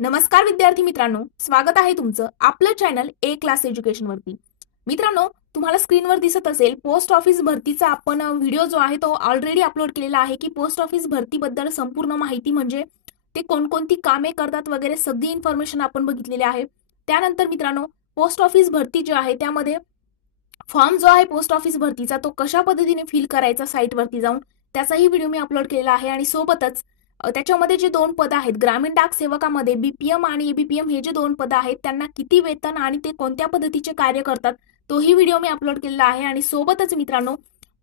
नमस्कार विद्यार्थी मित्रांनो, स्वागत आहे तुमचं आपलं चॅनल ए क्लास एज्युकेशन वरती। मित्रांनो, तुम्हाला स्क्रीनवर दिसत असेल पोस्ट ऑफिस भरतीचा आपण व्हिडिओ जो आहे तो ऑलरेडी अपलोड केलेला आहे की पोस्ट ऑफिस भरतीबद्दल संपूर्ण माहिती म्हणजे ते कोणकोणती कामे करतात वगैरे सगळी इन्फॉर्मेशन आपण बघितलेली आहे। त्यानंतर मित्रांनो, पोस्ट ऑफिस भरती जी आहे त्यामध्ये फॉर्म जो आहे पोस्ट ऑफिस भरतीचा तो कशा पद्धतीने फिल करायचा साईटवरती जाऊन त्याचाही व्हिडिओ मी अपलोड केलेला आहे। आणि सोबतच त्याच्यामध्ये जे दोन पद आहेत ग्रामीण डाक सेवकामध्ये बीपीएम आणि एबीपीएम हे जे दोन पद आहेत त्यांना किती वेतन आणि ते कोणत्या पद्धतीचे कार्य करतात तोही व्हिडिओ मी अपलोड केलेला आहे। आणि सोबतच मित्रांनो,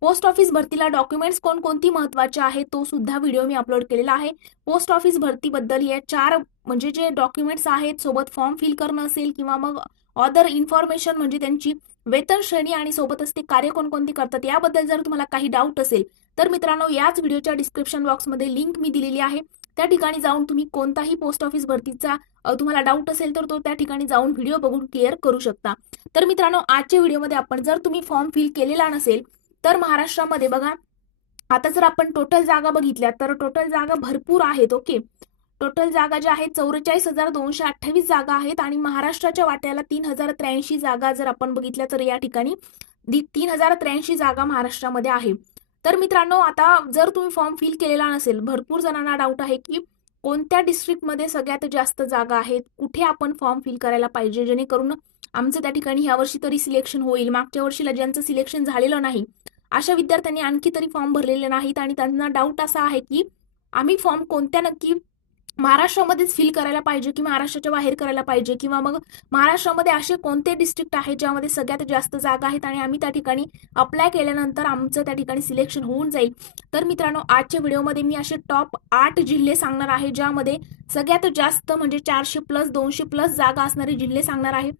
पोस्ट ऑफिस भरतीला डॉक्युमेंट्स कोणकोणती महत्वाचे आहेत तो सुद्धा व्हिडिओ मी अपलोड केलेला आहे। पोस्ट ऑफिस भरतीबद्दल या चार म्हणजे जे डॉक्युमेंट्स आहेत, सोबत फॉर्म फिल करणं असेल किंवा मग अदर इन्फॉर्मेशन म्हणजे त्यांची वेतन श्रेणी आणि सोबतच ते कार्य कोणकोणती करतात याबद्दल जर तुम्हाला काही डाऊट असेल तर मित्रांनो, याच व्हिडिओच्या डिस्क्रिप्शन बॉक्समध्ये लिंक मी दिलेली आहे। त्या ठिकाणी जाऊन तुम्ही कोणताही पोस्ट ऑफिस भरतीचा तुम्हाला डाऊट असेल तर तो त्या ठिकाणी जाऊन व्हिडिओ बघून क्लिअर करू शकता। तर मित्रांनो, आजच्या व्हिडिओमध्ये आपण जर तुम्ही फॉर्म फिल केलेला नसेल तर महाराष्ट्रामध्ये बघा, आता जर आपण टोटल जागा बघितल्या तर टोटल जागा भरपूर आहेत। ओके, टोटल जागा ज्या आहेत 44,228 जागा आहेत आणि महाराष्ट्राच्या वाट्याला 3,083 जागा जर आपण बघितल्या तर या ठिकाणी 3,083 जागा महाराष्ट्रामध्ये आहे। तर मित्रांनो, आता जर तुम्ही फॉर्म फिल केलेला नसेल, भरपूर जणांना डाऊट आहे की कोणत्या डिस्ट्रिक्टमध्ये सगळ्यात जास्त जागा आहेत, कुठे आपण फॉर्म फिल करायला पाहिजे जेणेकरून आमचं त्या ठिकाणी ह्या वर्षी तरी सिलेक्शन होईल, मागच्या वर्षीला ज्यांचं सिलेक्शन झालेलं नाही अशा विद्यार्थ्यांनी आणखी तरी फॉर्म भरलेले नाहीत आणि त्यांना डाऊट असा आहे की आम्ही फॉर्म कोणत्या नक्की महाराष्ट्रामध्येच फिल करायला पाहिजे की महाराष्ट्राच्या बाहेर करायला पाहिजे, किंवा मग महाराष्ट्रामध्ये असे कोणते डिस्ट्रिक्ट आहेत ज्यामध्ये सगळ्यात जास्त जागा आहेत आणि आम्ही त्या ठिकाणी अप्लाय केल्यानंतर आमचं त्या ठिकाणी सिलेक्शन होऊन जाईल। तर मित्रांनो, आजच्या व्हिडिओमध्ये मी असे टॉप 8 जिल्हे सांगणार आहे ज्यामध्ये सगळ्यात जास्त म्हणजे 400+ 200+ जागा असणारे जिल्हे सांगणार आहे।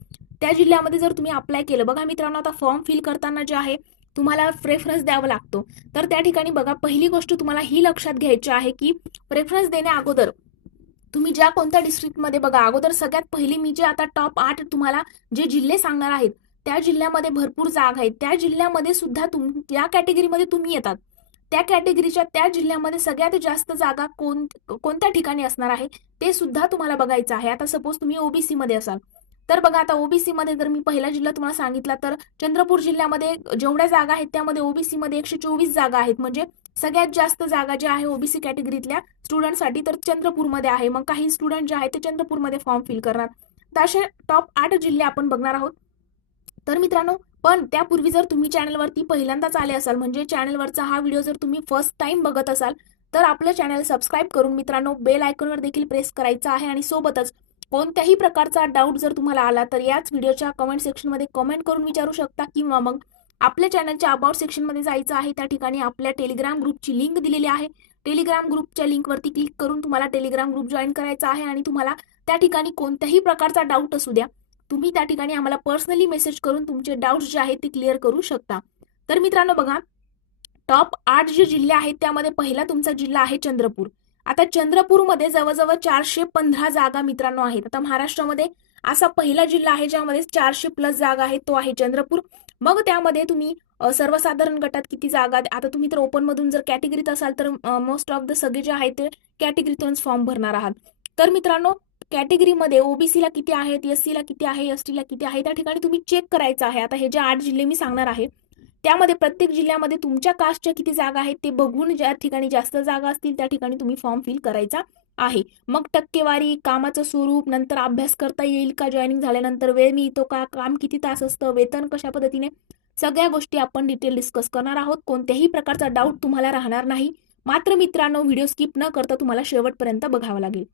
त्या जिल्ह्यामध्ये जर तुम्ही अप्लाय केलं, बघा मित्रांनो, आता फॉर्म फिल करताना जे आहे तुम्हाला प्रेफरन्स द्यावा लागतो। तर त्या ठिकाणी बघा, पहिली गोष्ट तुम्हाला ही लक्षात घ्यायची आहे की प्रेफरन्स देण्या अगोदर तुम्ही ज्या कोणत्या डिस्ट्रिक्टमध्ये बघा, अगोदर सगळ्यात पहिली मी जे आता टॉप 8 तुम्हाला जे जिल्हे सांगणार आहेत त्या जिल्ह्यामध्ये भरपूर जागा आहेत, त्या जिल्ह्यामध्ये सुद्धा या कॅटेगरीमध्ये तुम्ही येतात, त्या कॅटेगरीच्या त्या जिल्ह्यामध्ये सगळ्यात जास्त जागा कोणत्या ठिकाणी असणार आहे ते सुद्धा तुम्हाला बघायचं आहे। आता सपोज तुम्ही ओबीसी मध्ये असाल तर बघा, आता ओबीसी मध्ये जर मी पहिला जिल्हा तुम्हाला सांगितला तर चंद्रपूर जिल्ह्यामध्ये जेवढ्या जागा आहेत त्यामध्ये ओबीसी मध्ये 124 जागा आहेत, म्हणजे सगळ्यात जास्त जागा ज्या आहे ओबीसी कॅटेगरीतल्या स्टुडंटसाठी तर चंद्रपूरमध्ये आहे। मग काही स्टुडंट जे आहेत ते चंद्रपूरमध्ये फॉर्म फिल करणार। तर असे टॉप 8 जिल्हे आपण बघणार आहोत। तर मित्रांनो, पण त्यापूर्वी जर तुम्ही चॅनलवरती पहिल्यांदाच आले असाल, म्हणजे चॅनलवरचा हा व्हिडिओ जर तुम्ही फर्स्ट टाइम बघत असाल तर आपलं चॅनल सबस्क्राईब करून मित्रांनो बेल आयकॉनवर देखील प्रेस करायचं आहे। आणि सोबतच कोणत्याही प्रकारचा डाऊट जर तुम्हाला आला तर याच व्हिडिओच्या कमेंट सेक्शनमध्ये कमेंट करून विचारू शकता, किंवा मग आपल्या चॅनलच्या अबाउट सेक्शनमध्ये जायचं आहे, त्या ठिकाणी आपल्या टेलिग्राम ग्रुपची लिंक दिलेली आहे। टेलिग्राम ग्रुपच्या लिंकवरती क्लिक करून तुम्हाला टेलिग्राम ग्रुप जॉईन करायचा आहे आणि तुम्हाला त्या ठिकाणी कोणत्याही प्रकारचा डाऊट असू द्या, तुम्ही त्या ठिकाणी आम्हाला पर्सनली मेसेज करून तुमचे डाऊट्स जे आहेत ते क्लिअर करू शकता। तर मित्रांनो बघा, टॉप 8 जे जिल्हे आहेत त्यामध्ये पहिला तुमचा जिल्हा आहे चंद्रपूर। आता चंद्रपूरमध्ये जवळजवळ 415 जागा मित्रांनो आहेत। आता महाराष्ट्रामध्ये असा पहिला जिल्हा आहे ज्यामध्ये 400+ जागा आहेत, तो आहे चंद्रपूर। मग त्यामध्ये तुम्ही सर्वसाधारण गटात किती जागा, आता तुम्ही तर ओपन मधून जर कॅटेगरीत असाल तर मोस्ट ऑफ द सगळे जे आहेत ते कॅटेगरीतूनच फॉर्म भरणार आहात। तर मित्रांनो, कॅटेगरीमध्ये ओबीसीला किती आहेत, एससीला किती आहे, एसटीला किती आहे, त्या ठिकाणी तुम्ही चेक करायचं आहे। आता हे जे 8 जिल्हे मी सांगणार आहे त्यामध्ये प्रत्येक जिल्ह्यामध्ये तुमच्या कास्टच्या किती जागा आहेत ते बघून ज्या ठिकाणी जास्त जागा असतील त्या ठिकाणी तुम्ही फॉर्म फिल करायचा आहे। मग टक्केवारी, कामाचं स्वरूप, नंतर अभ्यास करता येईल का जॉईनिंग झाल्यानंतर, वेळ मिळतो का, काम किती तास असतं, वेतन कशा पद्धतीने, सगळ्या गोष्टी आपण डिटेल डिस्कस करणार आहोत। कोणत्याही प्रकारचा डाऊट तुम्हाला राहणार नाही। मात्र मित्रांनो, व्हिडिओ स्किप न करता तुम्हाला शेवटपर्यंत बघावं लागेल।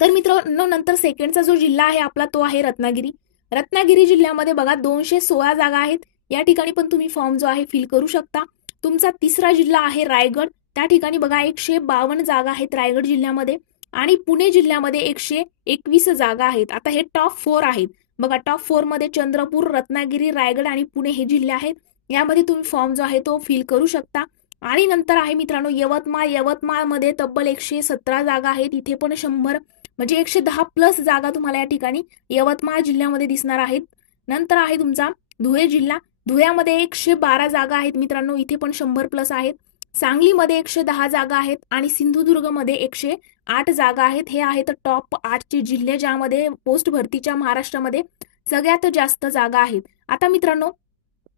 तर मित्रांनो, नंतर सेकंडचा जो जिल्हा आहे आपला तो आहे रत्नागिरी। रत्नागिरी जिल्ह्यामध्ये बघा 216 जागा आहेत, या ठिकाणी पण तुम्ही फॉर्म जो आहे फिल करू शकता। तुमचा तिसरा जिल्हा आहे रायगड, त्या ठिकाणी बघा 152 जागा आहेत रायगड जिल्ह्यामध्ये। आणि पुणे जिल्ह्यामध्ये 121 जागा आहेत। आता हे टॉप 4 आहेत बघा, टॉप 4 मध्ये चंद्रपूर, रत्नागिरी, रायगड आणि पुणे हे जिल्हे आहेत, यामध्ये तुम्ही फॉर्म जो आहे तो फिल करू शकता। आणि नंतर आहे मित्रांनो यवतमाळ, यवतमाळमध्ये तब्बल 117 जागा आहेत, इथे पण 100 म्हणजे 110+ जागा तुम्हाला या ठिकाणी यवतमाळ जिल्ह्यामध्ये दिसणार आहेत। नंतर आहे तुमचा धुळे जिल्हा, धुळ्यामध्ये 112 जागा आहेत मित्रांनो, इथे पण 100+ आहेत। सांगलीमध्ये 110 जागा आहेत आणि सिंधुदुर्गमध्ये 108 जागा आहेत. हे आहेत टॉप 8चे जिल्हे ज्यामध्ये पोस्ट भरतीच्या महाराष्ट्रामध्ये सगळ्यात जास्त जागा आहेत. आता मित्रांनो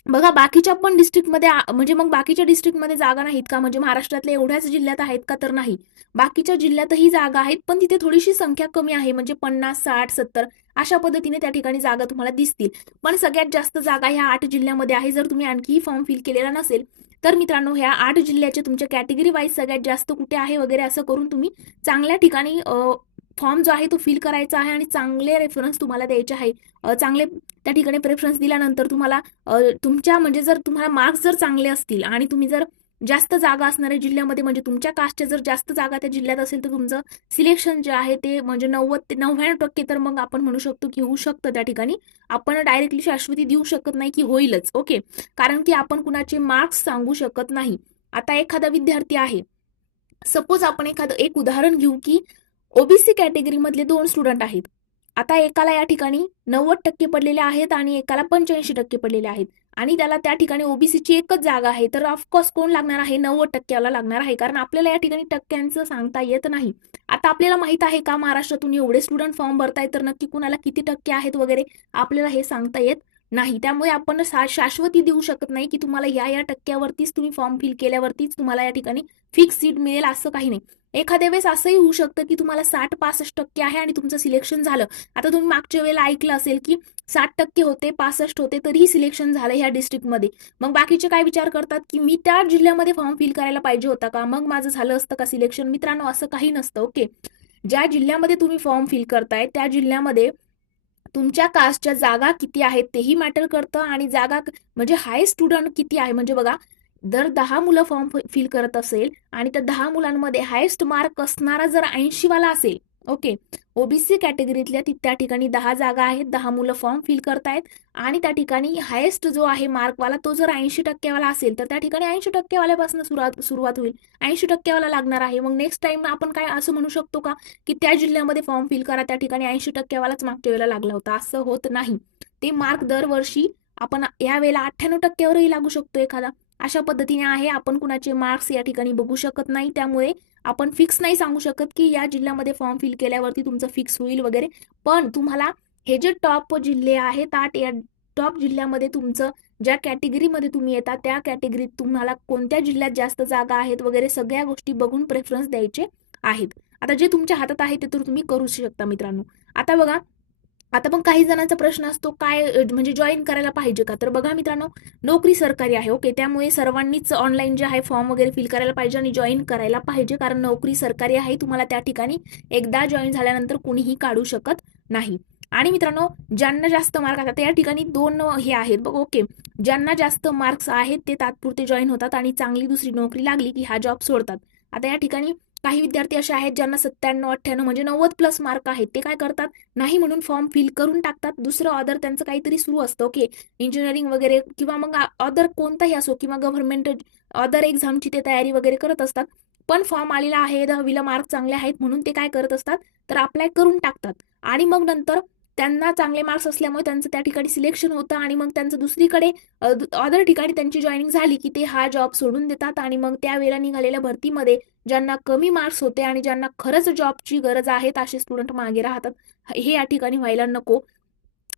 बघा बाकीच्या पण डिस्ट्रिक्टमध्ये म्हणजे मग बाकीच्या डिस्ट्रिक्टमध्ये जागा नाहीत का, म्हणजे महाराष्ट्रातल्या एवढ्याच जिल्ह्यात आहेत का, तर नाही. बाकीच्या जिल्ह्यातही जागा आहेत पण तिथे थोडीशी संख्या कमी आहे, म्हणजे 50, 60, 70 अशा पद्धतीने त्या ठिकाणी जागा तुम्हाला दिसतील. पण सगळ्यात जास्त जागा ह्या 8 जिल्ह्यामध्ये आहे. जर तुम्ही आणखीही फॉर्म फिल केलेला नसेल तर मित्रांनो ह्या 8 जिल्ह्याचे तुमच्या कॅटेगरी वाईज सगळ्यात जास्त कुठे आहे वगैरे असं करून तुम्ही चांगल्या ठिकाणी फॉर्म जो आहे तो फिल करायचा आहे आणि चांगले रेफरन्स तुम्हाला द्यायचे आहे. चांगले त्या ठिकाणी प्रेफरन्स दिल्यानंतर तुम्हाला तुमच्या म्हणजे जर तुम्हाला मार्क्स जर चांगले असतील आणि तुम्ही जर जास्त जागा असणाऱ्या जिल्ह्यामध्ये म्हणजे तुमच्या कास्टच्या जर जास्त जागा त्या जिल्ह्यात असेल तर तुमचं सिलेक्शन जे आहे ते म्हणजे 90 ते 99% तर मग आपण म्हणू शकतो की होऊ शकतं. त्या ठिकाणी आपण डायरेक्टली शाश्वती देऊ शकत नाही की होईलच, ओके, कारण की आपण कुणाचे मार्क्स सांगू शकत नाही. आता एखादा विद्यार्थी आहे, सपोज आपण एक उदाहरण घेऊ की ओबीसी कॅटेगरीमधले 2 स्टुडंट आहेत. आता एकाला या ठिकाणी 90% पडलेले आहेत आणि एकाला 85% पडलेले आहेत आणि त्याला त्या ठिकाणी ओबीसीची एकच जागा आहे, तर ऑफकोर्स कोण लागणार आहे, 90%ला लागणार आहे, कारण आपल्याला या ठिकाणी टक्क्यांचं सांगता येत नाही. आता आपल्याला माहित आहे का महाराष्ट्रातून एवढे स्टुडंट फॉर्म भरतायत तर नक्की कुणाला किती टक्के आहेत वगैरे आपल्याला हे सांगता येत नाही. त्यामुळे आपण शाश्वती देऊ शकत नाही की तुम्हाला या टक्क्यावरतीच तुम्ही फॉर्म फिल केल्यावरतीच तुम्हाला या ठिकाणी फिक्स सीट मिळेल असं काही नाही. एखाद्या वेळेस असंही होऊ शकतं की तुम्हाला 60-65% आहे आणि तुमचं सिलेक्शन झालं. आता तुम्ही मागच्या वेळेला ऐकलं असेल की 60% होते, 65 होते, तरीही सिलेक्शन झालं ह्या डिस्ट्रिक्टमध्ये. मग बाकीचे काय विचार करतात की मी त्या जिल्ह्यामध्ये फॉर्म फिल करायला पाहिजे होता का, मग माझं झालं असतं का सिलेक्शन. मित्रांनो असं काही नसतं, ओके. ज्या जिल्ह्यामध्ये तुम्ही फॉर्म फिल करताय त्या जिल्ह्यामध्ये तुमच्या कास्टच्या जागा किती आहेत तेही मॅटर करतं आणि जागा म्हणजे हाय स्टुडंट किती आहे. म्हणजे बघा जर 10 मुलं फॉर्म फिल करत असेल आणि त्या 10 मुलांमध्ये हायेस्ट मार्क असणारा जर 80 वाला असेल, ओके, ओबीसी कॅटेगरीतल्या त्या ठिकाणी 10 जागा आहेत, 10 मुलं फॉर्म फिल करतायत आणि त्या ठिकाणी हायेस्ट जो आहे मार्कवाला तो जर 80% वाला असेल तर त्या ठिकाणी 80% वाल्यापासून सुरुवात होईल. 80% वाला लागणार आहे. मग नेक्स्ट टाइम आपण काय असं म्हणू शकतो का की त्या जिल्ह्यामध्ये फॉर्म फिल करा, त्या ठिकाणी 80% वालाच मागच्या वेळेला लागला होता, असं होत नाही. ते मार्क दरवर्षी आपण या वेळेला 98% वरही लागू शकतो एखादा. अशा पद्धतीने आहे. आपण कुणाचे मार्क्स या ठिकाणी बघू शकत नाही, त्यामुळे आपण फिक्स नाही सांगू शकत की या जिल्ह्यामध्ये फॉर्म फिल केल्यावरती तुमचं फिक्स होईल वगैरे. पण तुम्हाला हे जे टॉप जिल्हे आहेत 8 या टॉप जिल्ह्यामध्ये तुमचं ज्या कॅटेगरीमध्ये तुम्ही येता त्या कॅटेगरीत तुम्हाला कोणत्या जिल्ह्यात जास्त जागा आहेत वगैरे सगळ्या गोष्टी बघून प्रेफरन्स द्यायचे आहेत. आता जे तुमच्या हातात आहे ते तर तुम्ही करू शकता मित्रांनो. आता बघा, आता पण काही जणांचा प्रश्न असतो काय म्हणजे जॉईन करायला पाहिजे का, तर बघा मित्रांनो नोकरी सरकारी आहे, ओके, त्यामुळे सर्वांनीच ऑनलाईन जे आहे फॉर्म वगैरे फिल करायला पाहिजे आणि जॉईन करायला पाहिजे, कारण नोकरी सरकारी आहे. तुम्हाला त्या ठिकाणी एकदा जॉईन झाल्यानंतर कोणीही काढू शकत नाही. आणि मित्रांनो ज्यांना जास्त मार्क आता या ठिकाणी 2 हे आहेत बघ, ओके, ज्यांना जास्त मार्क्स आहेत ते तात्पुरते जॉईन होतात आणि चांगली दुसरी नोकरी लागली की हा जॉब सोडतात. आता या ठिकाणी काही विद्यार्थी असे आहेत ज्यांना 97-98 म्हणजे 90+ मार्क आहेत, ते काय करतात नाही म्हणून फॉर्म फिल करून टाकतात. दुसरं अदर त्यांचं काहीतरी सुरू असतं, ओके, इंजिनिअरिंग वगैरे किंवा मग अदर कोणताही असो किंवा गव्हर्नमेंट अदर एक्झामची ते तयारी वगैरे करत असतात. पण फॉर्म आलेला आहे, 10वीला मार्क चांगले आहेत म्हणून ते काय करत असतात तर अप्लाय करून टाकतात आणि मग नंतर त्यांना चांगले मार्क्स असल्यामुळे त्यांचं त्या ठिकाणी सिलेक्शन होतं आणि मग त्यांचं दुसरीकडे अदर ठिकाणी त्यांची जॉईनिंग झाली की ते हा जॉब सोडून देतात आणि मग त्यावेळेला निघालेल्या भरतीमध्ये ज्यांना कमी मार्क्स होते आणि ज्यांना खरंच जॉबची गरज आहे असे स्टुडंट मागे राहतात. हे या ठिकाणी व्हायला नको.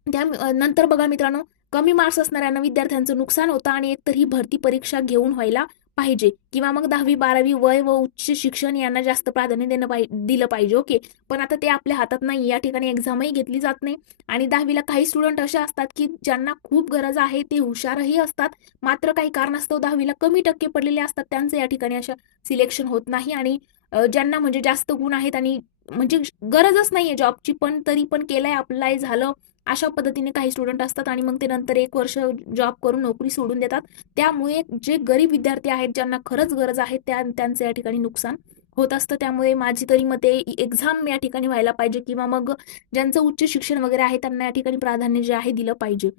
त्या नंतर बघा मित्रांनो कमी मार्क्स असणाऱ्या विद्यार्थ्यांचं नुकसान होतं आणि एकतर ही भरती परीक्षा घेऊन व्हायला पाहिजे किंवा मग 10वी-12वी वय व उच्च शिक्षण यांना जास्त प्राधान्य दिलं पाहिजे, ओके. पण आता ते आपल्या हातात नाही. या ठिकाणी एक्झामही घेतली जात नाही आणि 10वीला काही स्टुडंट असे असतात की ज्यांना खूप गरज आहे, ते हुशारही असतात, मात्र काही कारणास्तव 10वीला कमी टक्के पडलेले असतात, त्यांचं या ठिकाणी अशा सिलेक्शन होत नाही आणि ज्यांना म्हणजे जास्त गुण आहेत आणि म्हणजे गरजच नाहीये जॉबची पण तरी पण केलंय, अप्लाय झालं, अशा पद्धतीने काही स्टुडंट असतात आणि मग ते नंतर 1 वर्ष जॉब करून नोकरी सोडून देतात. त्यामुळे जे गरीब विद्यार्थी आहेत ज्यांना खरंच गरज आहे त्यांचं या ठिकाणी नुकसान होत असतं. त्यामुळे माझी तरी मते एक्झाम या ठिकाणी व्हायला पाहिजे किंवा मग ज्यांचं उच्च शिक्षण वगैरे आहे त्यांना या ठिकाणी प्राधान्य जे आहे दिलं पाहिजे.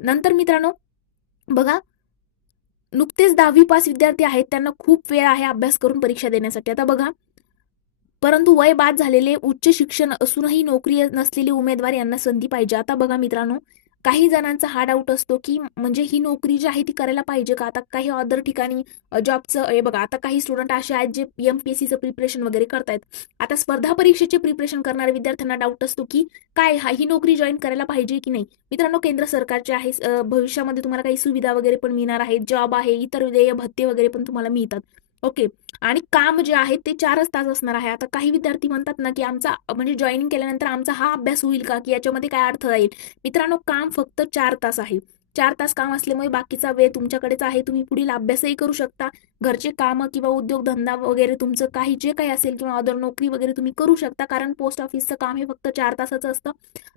नंतर मित्रांनो बघा नुकतेच 10वी पास विद्यार्थी आहेत त्यांना खूप वेळ आहे अभ्यास करून परीक्षा देण्यासाठी. आता बघा परंतु वय बाद झालेले उच्च शिक्षण असूनही नोकरी नसलेले उमेदवार यांना संधी पाहिजे. आता बघा मित्रांनो काही जणांचा हा डाऊट असतो की म्हणजे ही नोकरी जी आहे ती करायला पाहिजे का? आता काही अदर ठिकाणी जॉबचं हे बघा, आता काही स्टुडंट असे आहेत जे एमपीएससीचं प्रिपरेशन वगैरे करतायत. आता स्पर्धा परीक्षेचे प्रिपरेशन करणाऱ्या विद्यार्थ्यांना डाऊट असतो की काय ही नोकरी जॉईन करायला पाहिजे की नाही? मित्रांनो, केंद्र सरकारचे आहे, भविष्यामध्ये तुम्हाला काही सुविधा वगैरे पण मिळणार आहेत, जॉब आहे, इतर देय भत्ते वगैरे पण तुम्हाला मिळतात. ओके. आणि काम जे आहे ते 4च तास असणार आहे. आता काही विद्यार्थी म्हणतात ना की आमचा म्हणजे जॉईनिंग केल्यानंतर आमचा हा अभ्यास होईल का, की याच्यामध्ये काय अडथळा येईल? मित्रांनो, काम फक्त 4 तास आहे. 4 तास काम असल्यामुळे बाकीचा वेळ तुमच्याकडेच आहे. तुम्ही पुढील अभ्यासही करू शकता, घरचे कामं किंवा उद्योगधंदा वगैरे तुमचं काही जे काही असेल किंवा अदर नोकरी वगैरे तुम्ही करू शकता, कारण पोस्ट ऑफिसचं काम हे फक्त 4 तासाचं असतं.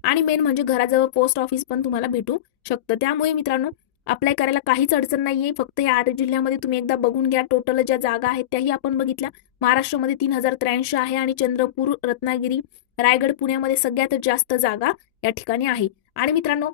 आणि मेन म्हणजे घराजवळ पोस्ट ऑफिस पण तुम्हाला भेटू शकतं. त्यामुळे मित्रांनो, अप्लाय करायला काहीच अडचण नाहीये. फक्त या 8 जिल्ह्यामध्ये तुम्ही एकदा बघून घ्या. टोटल ज्या जागा आहेत त्याही आपण बघितल्या. महाराष्ट्रामध्ये 3083 आहे आणि चंद्रपूर, रत्नागिरी, रायगड, पुण्यामध्ये सगळ्यात जास्त जागा या ठिकाणी आहे. आणि मित्रांनो,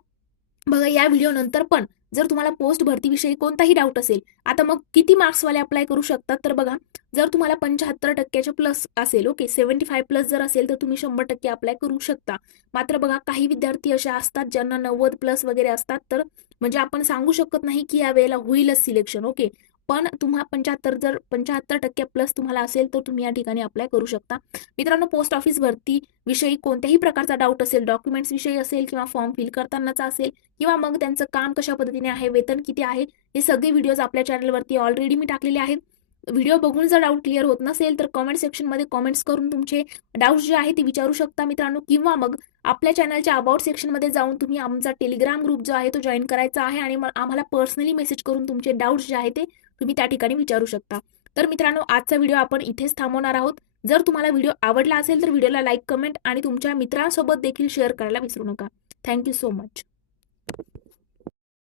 बघा, या व्हिडिओ नंतर पण जर तुम्हाला पोस्ट भरतीविषयी कोणताही डाऊट असेल, आता मग किती मार्क्सवाले अप्लाय करू शकतात, तर बघा, जर तुम्हाला 75% प्लस असेल, ओके, 75 प्लस जर असेल तर तुम्ही 100% अप्लाय करू शकता. मात्र बघा, काही विद्यार्थी असे असतात ज्यांना 90 प्लस वगैरे असतात, तर म्हणजे आपण सांगू शकत नाही की या वेळेला होईलच सिलेक्शन. ओके. पण तुम्हा 75% प्लस तुम्हाला असेल तर तुम्ही या ठिकाणी अप्लाय करू शकता. मित्रांनो, पोस्ट ऑफिस भरती विषयी कोणत्याही प्रकारचा डाऊट असेल, डॉक्युमेंट्स विषयी असेल किंवा फॉर्म फिल करतानाचा असेल किंवा मग त्यांचं काम कशा पद्धतीने आहे, वेतन किती आहे, हे सगळे व्हिडिओज आपल्या चॅनलवरती ऑलरेडी मी टाकलेले आहेत. व्हिडिओ बघून जर डाऊट क्लिअर होत नसेल तर कमेंट सेक्शनमध्ये कमेंट्स करून तुमचे डाऊट्स जे आहे ते विचारू शकता मित्रांनो, किंवा मग आपल्या चॅनलच्या अबाउट सेक्शनमध्ये जाऊन तुम्ही आमचा टेलिग्राम ग्रुप जो आहे तो जॉईन करायचा आहे आणि मग आम्हाला पर्सनली मेसेज करून तुमचे डाऊट्स जे आहे ते तुम्ही त्या ठिकाणी विचारू शकता. तर मित्रांनो, आजचा व्हिडिओ आपण इथेच थांबवणार आहोत. जर तुम्हाला व्हिडिओ आवडला असेल तर व्हिडिओला लाईक, कमेंट आणि तुमच्या मित्रांसोबत देखील शेअर करायला विसरू नका. Thank you so much.